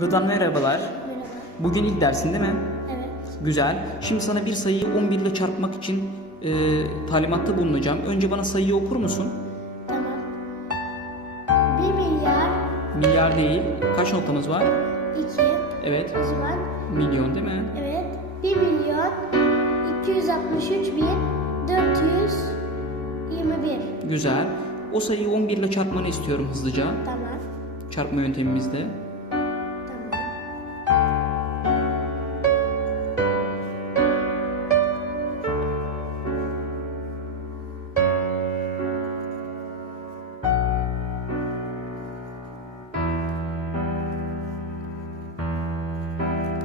Rıdan merhabalar. Merhaba. Bugün ilk dersin değil mi? Evet. Güzel. Şimdi sana bir sayıyı 11 ile çarpmak için e, talimatta bulunacağım. Önce bana sayıyı okur musun? Tamam. 1 milyar Milyar değil. Kaç noktamız var? 2 Evet. o zaman Milyon değil mi? evet 1 milyon 263 bin 421 Güzel. O sayıyı 11 ile çarpmanı istiyorum hızlıca. Tamam. Çarpma yöntemimizde.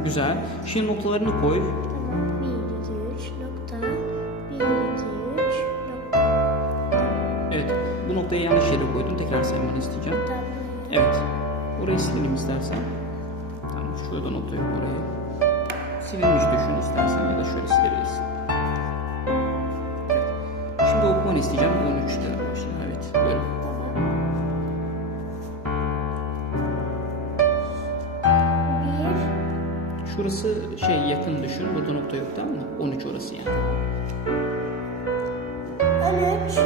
Güzel. Şimdi noktalarını koy. Tamam. 1 2 3 nokta 1 2 3 nokta. Evet. Bu noktayı yanlış yere koydum. Tekrar saymanı isteyeceğim. Tamam. Evet. Orayı silelim istersen. Tamam. Şurada nokta yok orayı. Silinmiş düşün istersen ya da şöyle silebilirsin. Şimdi okumanı isteyeceğim. 13 ile başla. Evet. Buyurun. Şurası şey yakın düşün. Burada nokta yok tamam mı? 13 orası yani. 13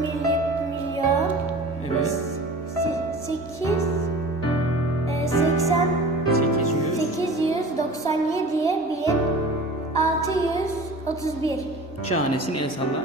milyon milyon Evet. 8 80 800. 897 bin 631 Şahanesin el salla.